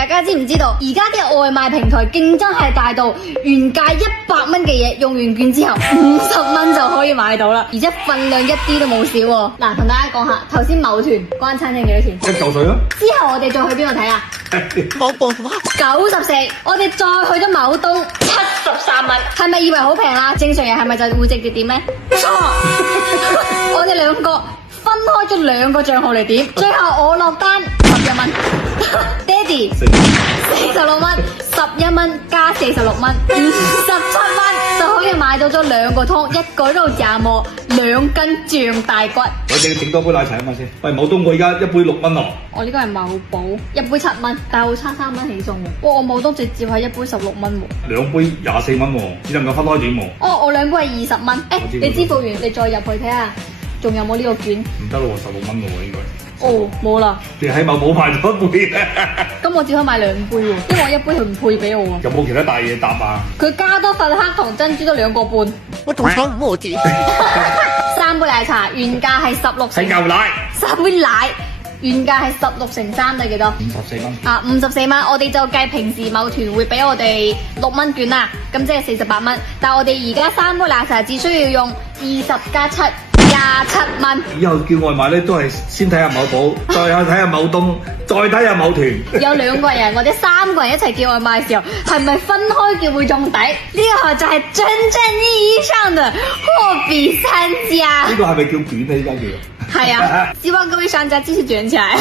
大家知唔知道？而家啲外賣平台競爭係大到原價100蚊嘅嘢，用完券之後50蚊就可以買到啦，而且份量一啲都冇少喎。嗱，同大家講下，頭先某團嗰間餐廳幾多錢？1嚿水咯。之後我哋再去邊度睇啊？冇辦法。94，我哋再去咗某東73蚊，係咪以為好平啦？正常人係咪就會直接點呢？錯，我哋兩個分開咗2個賬號嚟點，最後我落單11蚊，爹哋46蚊，11蚊加46蚊，57蚊就可以買到咗2個湯，一個肉夾饃，2斤醬大骨。我哋整多杯奶茶啊嘛先。喂，某東我而家一杯6蚊喎。我呢個係某寶，一杯7蚊，但係會差3蚊起送喎。哇，我某東直接係一杯16蚊喎。2杯24蚊喎，只能夠分開點喎。哦，我2杯係20蚊。你支付完，你再入去睇下，仲有冇呢個券？唔得咯喎，16蚊喎應該。哦，冇啦。你喺某寶買咗一杯。咁我只可以買2杯喎，因為我一杯佢唔配俾我喎。有冇其他大嘢搭啊？佢加多份黑糖珍珠都2個半。我仲想唔好字。 3杯奶茶原價係16係成。牛奶。3杯奶原價係16乘3，你幾多54蚊。啊，54蚊。我哋就計平時某團會俾我哋6蚊券啦，咁即係48蚊。但係我哋而家3杯奶茶只需要用20加7。27蚊。以後叫外賣咧都係先睇下某寶，再睇下某東，再睇下某團。有2個人或者3個人一齊叫外賣嘅時候，係咪分開叫會中底？呢個就係真正意義上的貨比三家。呢個係咪叫卷啊？呢間叫？係啊，希望各位商家繼續捲起來。